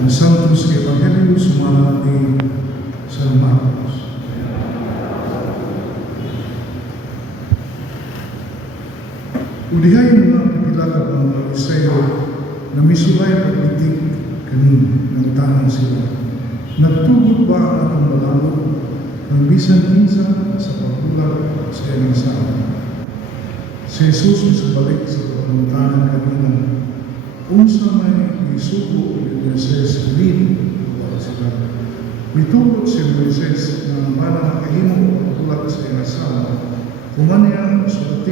Ang Santos Evangelio sumalat ni San Marcos. Udihay mga pipilakap ng Pariseyo na misulay at bitig kanin ng tanang sila. Nagtugot ba ang akong malalo ng bisan minsan sa pagbulag sa ilang saan? Si Jesus misubalik sa pagmuntanan kanina. Unsa may isugo ni Moises rin buwag sila. Mitugot si Moises na ang bala nakahimo pagbulag sa ilang saan. Kuman niyang sulat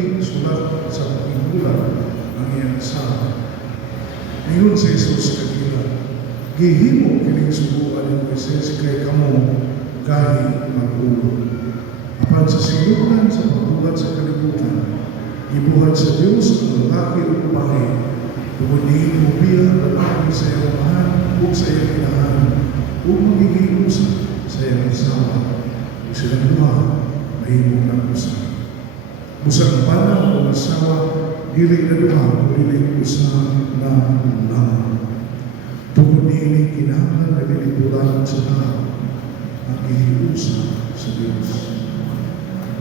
sa pagbulag ang iyang saan. Ngayon si Jesus kanina, gihimo kining subuan ni Moises kay kamo gahi mag-ulo. Apan sa silutan sa pagbulat sa kalibutan, ibuhat sa Diyos ang lalaki o babae, tumudiin mo biya ang lalaki sa iyong mahal o sa iyong inahan o magiging usap sa iyong asawa o silang duha mahimong ng usap. Usap ang panang o asawa, dili na duha o dili usap na lamang. Tungkol niini kinahanglan na dilibulan sa tao ang ihiusap sa Diyos.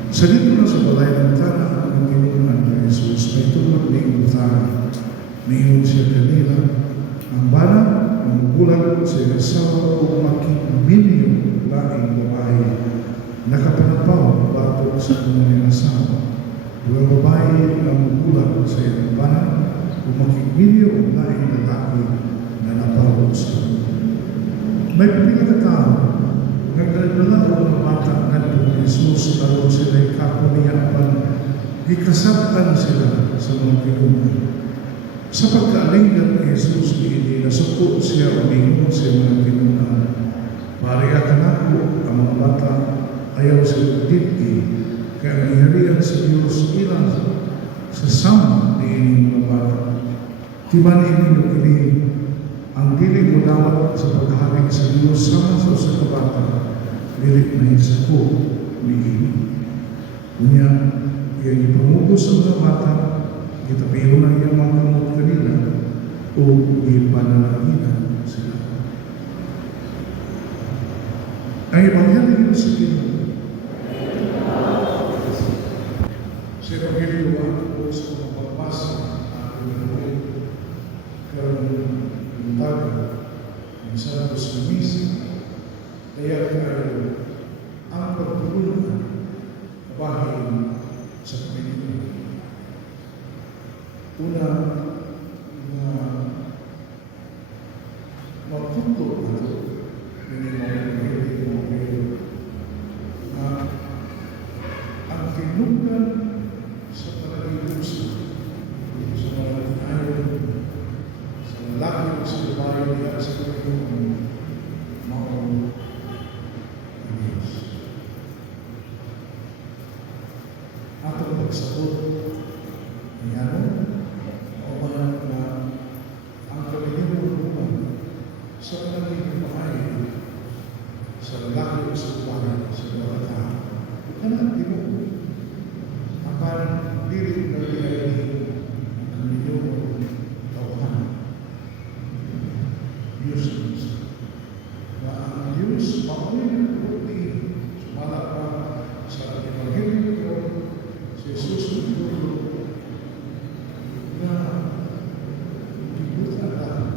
Sa dito na sa balay ng tanah ng Panginoon na Jesus, may tulog ni Utara. Mayroon siya kanila ang bala ng bulag sa asawa o makiminyo laing babae. Nakapanapaw batok sa kanyang asawa. Bulang babae ang bulag sa iyong bala o makiminyo laing lalaki na napaw sa may pinagkatao nagdadala o mga bata ng Jesus aron sila'y kapuniyapan, ikasabtan sila sa mga pinunan. Sa pagkaalingan ni Jesus, hindi nasuko siya umingon sa mga pinunan. Pariya ka na po ang mga bata, ayaw sila diti, kaya nangyarihan sa Diyos ilang sa sama ni ining mga bata. Timan ininyo kini, ang dili mo dawat sa paghaharing sa Diyos sama sa usa ka bata, dili na isako ni ini. Kunya, yung ipangubos sa mga bata, itapiro na yung mga kamot kanila, o ipanalaginan sila. Ang Ebanghelyo sa Pinoy, sa Ebanghelyo o sa mga pagbasa at Pinoy, karong taga, ang Santos na Misa, kaya kayo ang pagtulungan bahin sa Panginoon. Una, na matuto nato ng mga na ang tinugan sa palagilusan sa mga ayaw sa lalaki o sa babae niya sa Panginoon maong ang Diyos. Atong pagsabot ng ano o mga na ang Panginoon sa palagilusan babae sa lalaki o sa babae sa mga tao. Kanan, di mo. Apan, dili na rin ang inyong tawahan. Diyos na ang Diyos, makulit ang buti, sumala pa sa Ebanghelyo ko, si Jesus nagturo na ibutan lang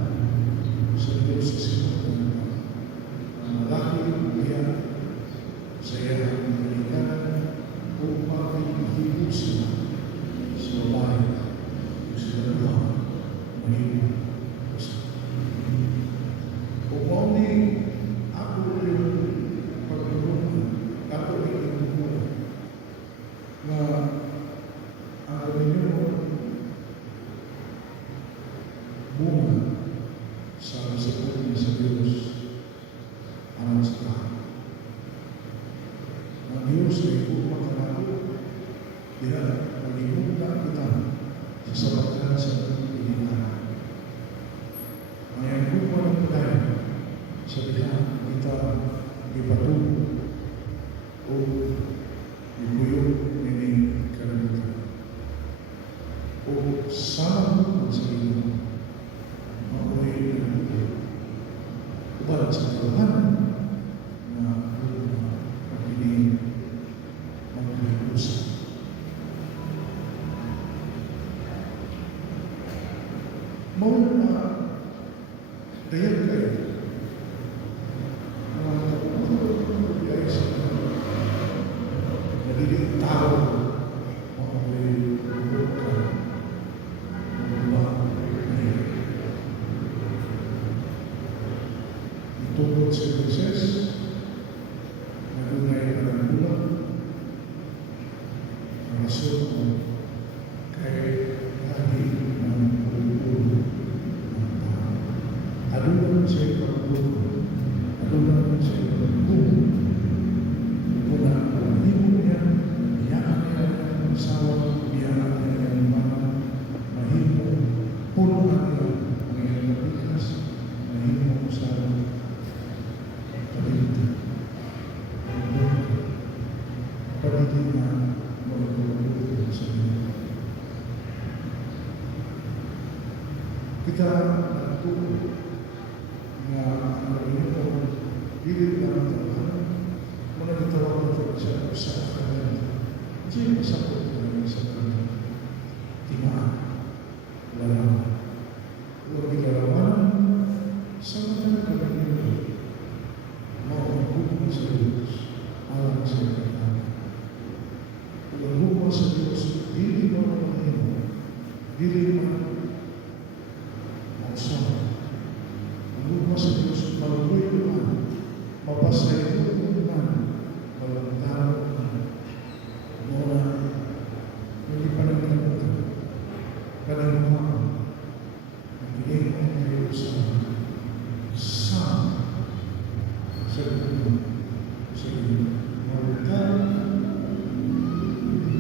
sa Diyos sa sinunan ang malaki niya sa iyang pinagalan upang ihibo sila sa babae o sa dalawa mahimong usap. Kung ako yung pagtulungan, ako yung inubuhan na ang Panginoon bunga sa sagot niya sa Diyos alam sa tao. Ang Diyos ay upang kanako, diya mag-ibutan kita sa sabatan sa pagpilihan. Ang upang ng tayo sa diya kita ipatuloy o ibuyog nini kalamitan. O sama mo sa inyo, mabuhay na sa kaluhanan na pagkiling magkakilusan. Mawala na dayag kayo. Mga sa nagiging tao, mga may lubog ka, tungkol sa Moises, nagungay ang bulan, ang rason kay lagi ng pagbubulo ng tao. Alunan sa pagbubulo, alunan sa pagbubulo. Muna ang himo niya, biyaan niya ang asawa, biyaan niya ang mga mahimo, puno na niya ang iyong mabigas, mahimo sa pagdating na magpapalito sa inyo. Kita nagtulog na naging pilit na ang trabaho. Muna nitawag ito siya sa kanila. Hindi masakot na sa kanila. Timaan. Lalaman. Huwag ilalaman sa mga kanila. Mauupo sa Diyos. Alam sa kanila. Huwag sa Diyos. Dili mo ang mahimo. Dili mo ang sama. Huwag sa Diyos. Maluloy naman. Mapasay naman. Malantaro naman. Muna. Hindi pa nagkalimutan. Kalimutan. Nagiging ang kayo sa sama. Sa dulo. Sa dulo. Malantaro.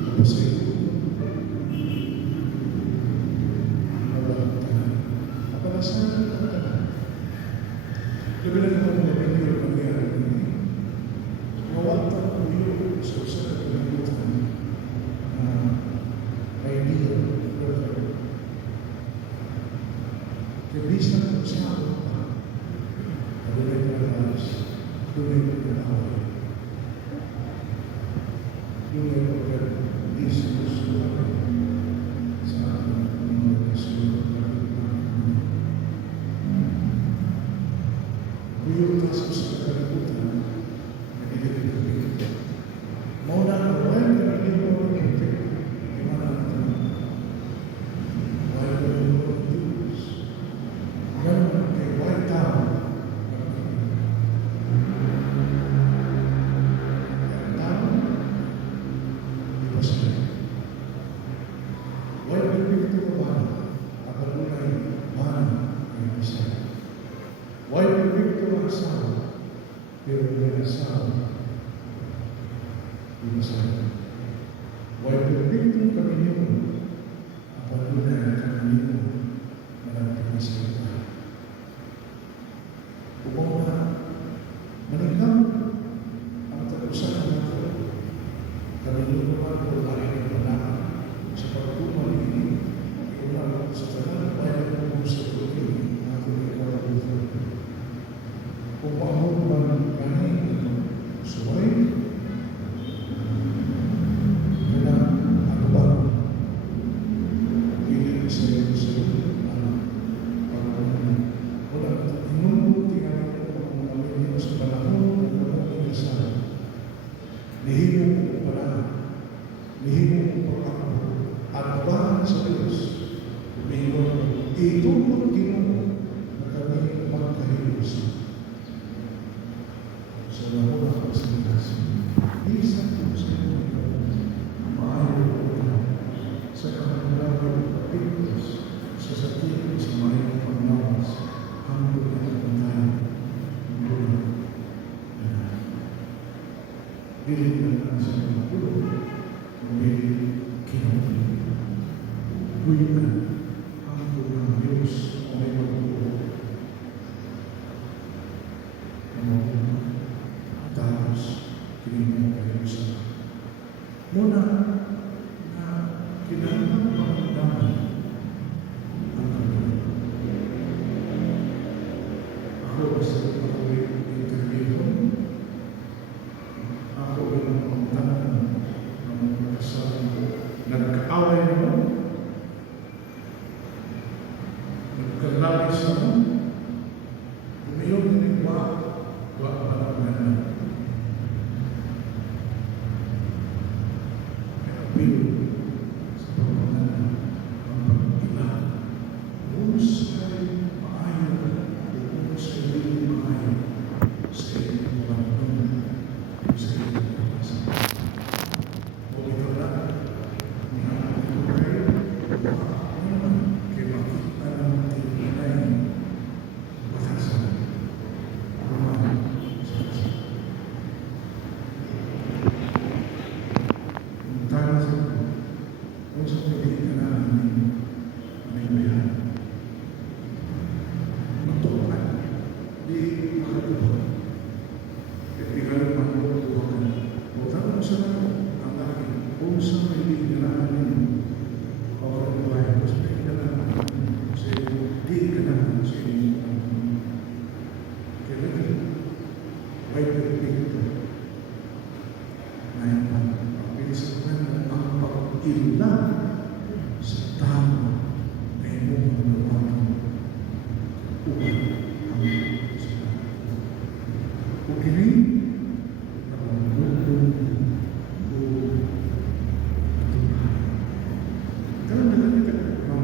Mapasay Apalasan ang tanan. Gabi na naman mga pagkiro nangyari ini. Mawagtang pagkiro sa usa't at pagkiritan na idea, brother. Kabisan ang sa ako pa. Adunay pag-alas. Adunay pag-away. Adunay pag-diskus sa mga kasunod na Buyog tayo sa kalibutan na ilipit-ilipit. Mauna na why na rin mo ang ilipit? Imana ang tanong. Why na rin mo ang Diyos? Ganun kay why tao? Tao? Di ba sila? Why na rin ito mabana? Akalunay, mana ang isa. Why na rin asawa, pero may asawa, di masaya. Why perfecto kami niyo, apalunay kami niyo, malapit sa ito. Upang na maningkam ang tapusan nato, kami niyo naman po tayo ng panahon sa pagkuman ini, iulang sa tanan, bayan po sa tuloy, natin ikaw kung mahal man kami suway kaya ano ba hindi sa iyo wala inubuti nga kung mamili mo sa panahon kung walang inasal lihimo mo pala lihimo mo pagkakbo at bahan sa Diyos lihimo itubot Ginoo na kami magkahilusan sa lahat ng pasilas. Isa po sa inyo maayo po sa kamandaw kapitlos sa sakit sa mayroong panglawas hanggang ang pantay ng bulan na bilhin na lang sa mga pulo bilhin kinapin buwikan hanggang ang Diyos ay magpulo tapos kinimay kayo sa muna na kailangan pangalaman ang kanyang ako sa pag-uwi kami na magdudong kaya nalagay ka na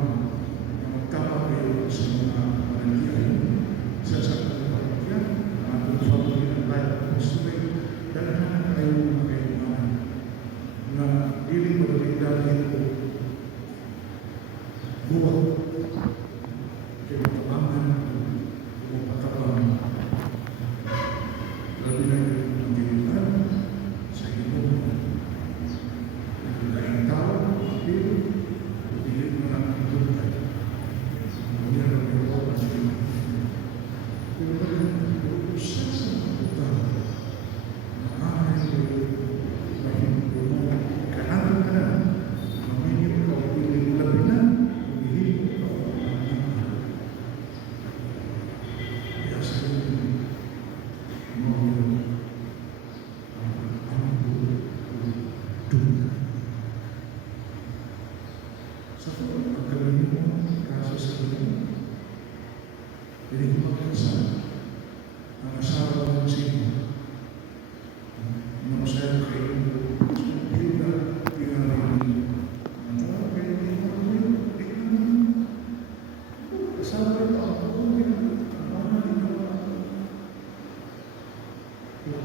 magkakapayo sa mga panagyan sa ng panagyan ang family ng life of Muslim dahil na kayo mga kailangan na dili madali dahil ko buwag kaya matabangan o patabang labi na yung pagkilitan sa inyo ang tao pero pilit mo lang ang tulad hindi na yung oras pero talagang usas sa mga utang na aanay ko mahimpo mo kanalang ka na mamingin ka o piling labi na humihilip ka o kaya sa inyo mga sa pagkagaling mo, kaso sa inyo, hindi ko magkasa ang asawa mo sa inyo. Mga usayan kayo, pinag-pingarin, ang tao kayo, hindi ka naman. Asawa ito ako, hindi ka naman. Ang mga hindi ka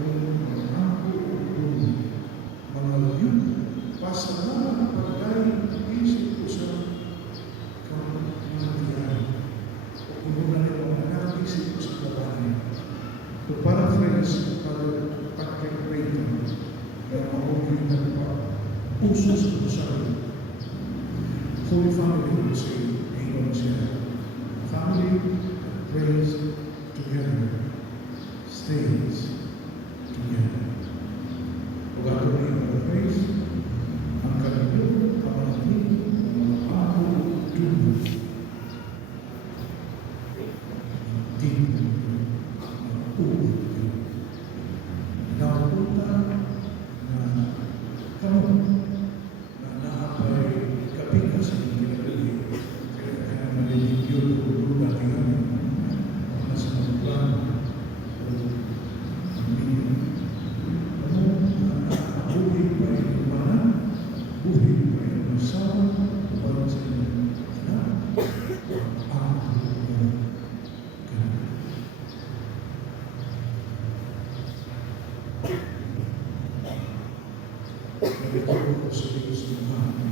naman. Mga yun, pasalamat ang pagkain ng isip ko sa kamangyayan. O kung na rin ang nakisip ko sa babae. To paraphrase Father Patrick Creighton, na mahuling na pa, usos ko sa rin. Holy Family will say, Amen siya. Family that prays together, stays together. O gagawin ng praise, ang kalito, kapatid, ang mga ako, tunod. Dito, ang ulo. Nakapunta na kamo na nakapay kapila sa kinabili. Kaya malilig yun, ulo dati kami. Nasa mga plano. Buhay pa yung mana, buhay pa yung masawa, para sa inyo na ang ganun. Nabito ko sa Diyos ng